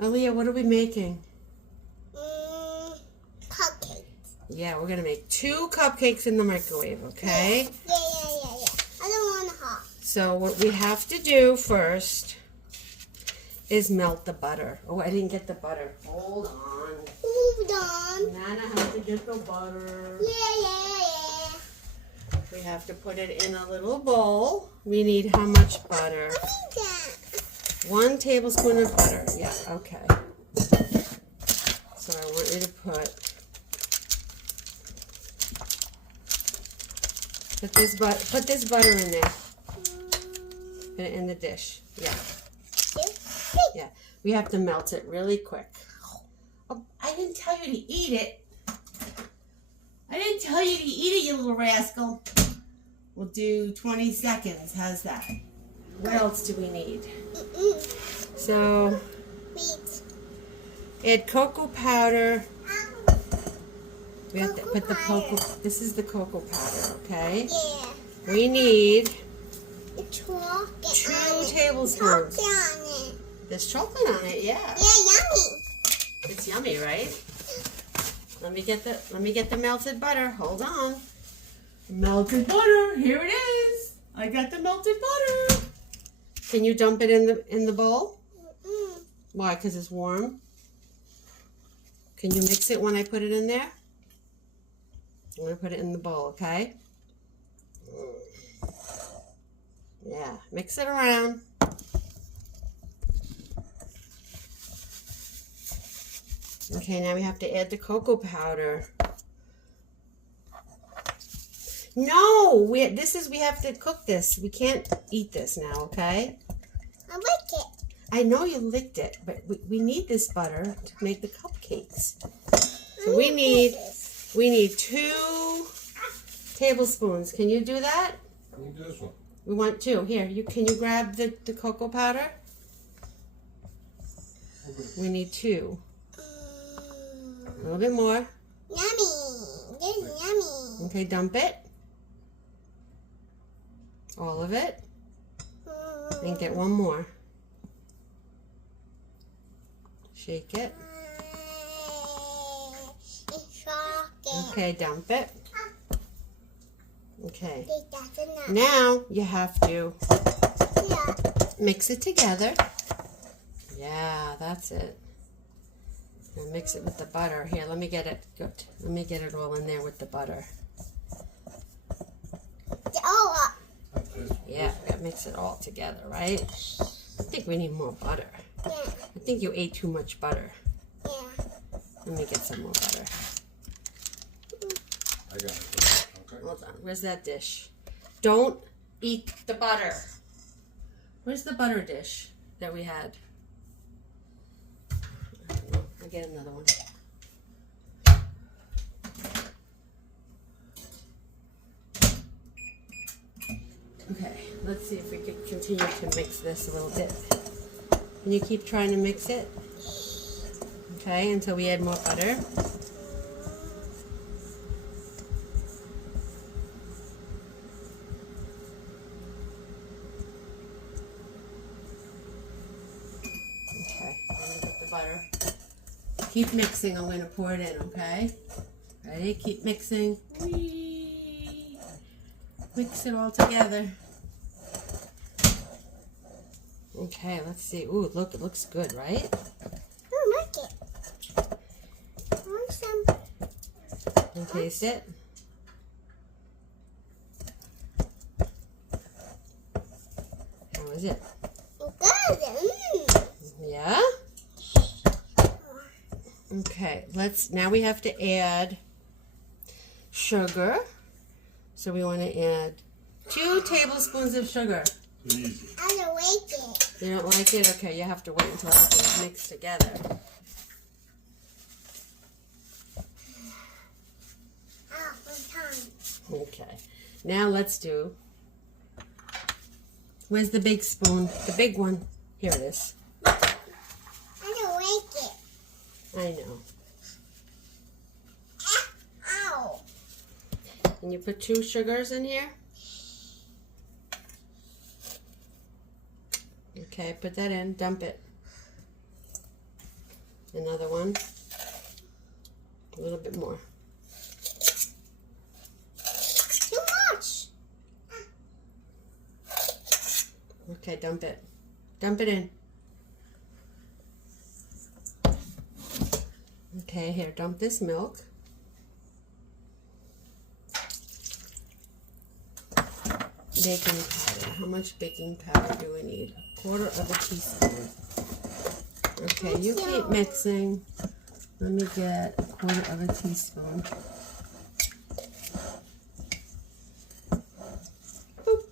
Elia, what are we making? Cupcakes. Yeah, we're going to make 2 cupcakes in the microwave, okay? Yeah. I don't want hot. So what we have to do first is melt the butter. Oh, I didn't get the butter. Hold on. Hold on. Nana has to get the butter. Yeah. We have to put it in a little bowl. We need how much butter? I need that. 1 tablespoon of butter. Yeah, okay. So I want you to put this butter in there. Put it in the dish. Yeah. Yeah. We have to melt it really quick. Oh, I didn't tell you to eat it. I didn't tell you to eat it, you little rascal. We'll do 20 seconds. How's that? What else do we need? So, add cocoa powder. We have to put the cocoa. This is the cocoa powder, okay? Yeah. We need Chocolate 2 tablespoons. Chocolate on it. There's chocolate on it, yeah. Yeah, yummy. It's yummy, right? Let me get the melted butter. Hold on. Melted butter. Here it is. I got the melted butter. Can you dump it in the bowl? Why? Because it's warm. Can you mix it when I put it in there? I'm going to put it in the bowl, okay? Yeah, mix it around. Okay, now we have to add the cocoa powder. No, we have to cook this. We can't eat this now, okay? I like it. I know you licked it, but we need this butter to make the cupcakes. So we need 2 tablespoons. Can you do that? I need this one. We want 2. Here, can you grab the cocoa powder? We need 2. A little bit more. Yummy. This is yummy. Okay, dump it. All of it. And get 1 more. Shake it. It's chocolate. Okay, dump it. Okay. That's enough. Now you have to Yeah. mix it together. Yeah, that's it. And mix it with the butter. Here, let me get it. Good. Let me get it all in there with the butter. Oh, Yeah, we gotta mix it all together, right? I think we need more butter. yeah. I think you ate too much butter. Yeah. Let me get some more butter. I got it. Okay. Hold on. Where's that dish? Don't eat the butter. Where's the butter dish that we had? I don't know. I'll get another one. Okay, let's see if we can continue to mix this a little bit. Can you keep trying to mix it? Okay, until we add more butter. Okay, I'm gonna put the butter. Keep mixing, I'm gonna pour it in, okay? Ready? Keep mixing. Whee! Mix it all together. Okay, let's see. Ooh, look, it looks good, right? I like it. I want some. And taste it. How is it? Good. Yeah? Okay, now we have to add sugar. So we want to add 2 tablespoons of sugar. Easy. I don't like it. You don't like it? Okay, you have to wait until everything's mixed together. Oh, one time. Okay, now let's do, where's the big spoon? The big one. Here it is. I don't like it. I know. Ow. Can you put 2 sugars in here? Okay, put that in. Dump it. Another one. A little bit more. Too much. Okay, dump it. Dump it in. Okay, here, dump this milk. Baking powder. How much baking powder do we need? 1/4 of a teaspoon. Okay, you keep mixing. Let me get 1/4 of a teaspoon. Boop.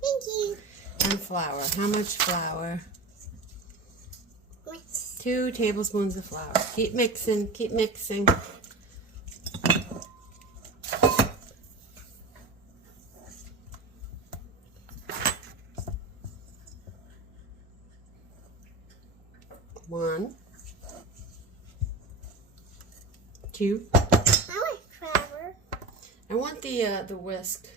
Thank you. And flour. How much flour? Mix. 2 tablespoons of flour. Keep mixing. Keep mixing. One, 2. I like flour. I want the whisk.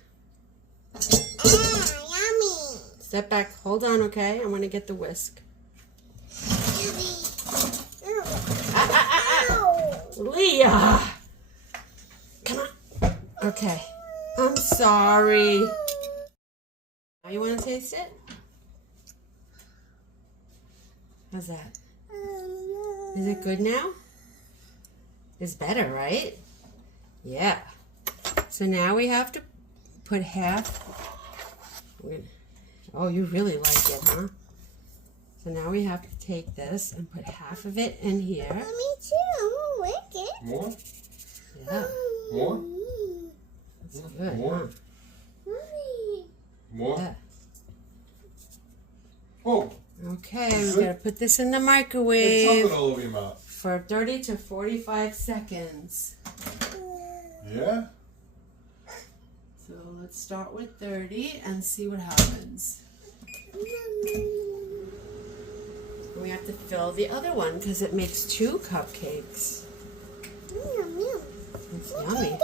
Yummy. Step back. Hold on, okay? I want to get the whisk. Yummy. Ah. Leah! Come on. Okay. I'm sorry. Now you want to taste it? How's that? Is it good now? It's better, right? Yeah. So now we have to put half. Oh, you really like it, huh? So now we have to take this and put half of it in here. Me too. I like it. More? Yeah, More? that's good, More? huh? Mommy. More? Yeah. Oh, Okay, we're gonna put this in the it's microwave something all over your mouth. for 30 to 45 seconds. Yeah? So let's start with 30 and see what happens. We have to fill the other one because it makes 2 cupcakes. Yum, yum. It's yummy.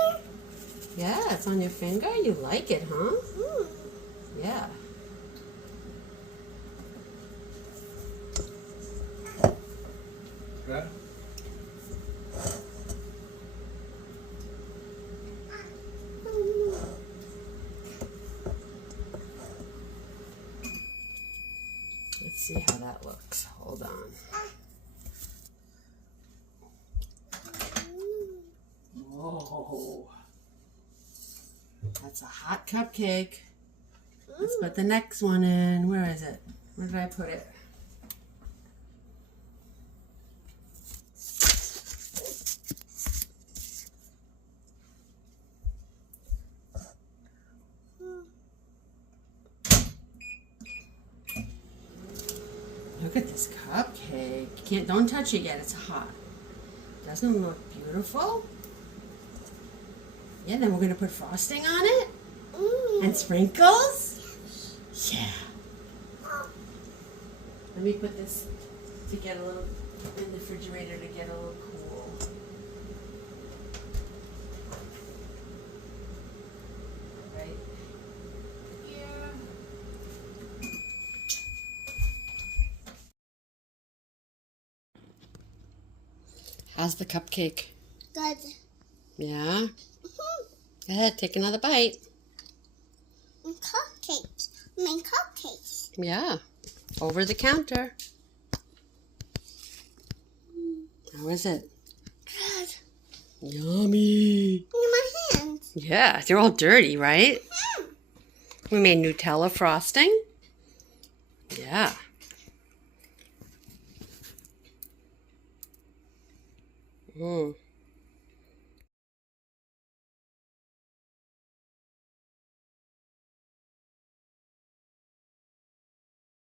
Yeah, it's on your finger. You like it, huh? Mm. Yeah. Yeah? Let's see how that looks. Hold on. Whoa. That's a hot cupcake. Let's put the next one in. Where is it? Where did I put it? Look at this cupcake. Don't touch it yet, it's hot. Doesn't it look beautiful? Yeah, then we're gonna put frosting on it and sprinkles. Yeah. Let me put this to get a little in the refrigerator to get a little cool. Right here. How's the cupcake? Good. Yeah? Go ahead, take another bite. And cupcakes. Make cupcakes. Yeah. Over the counter. How is it? Good. Yummy. In my hands. Yeah, they're all dirty, right? We made Nutella frosting. Yeah. Mmm.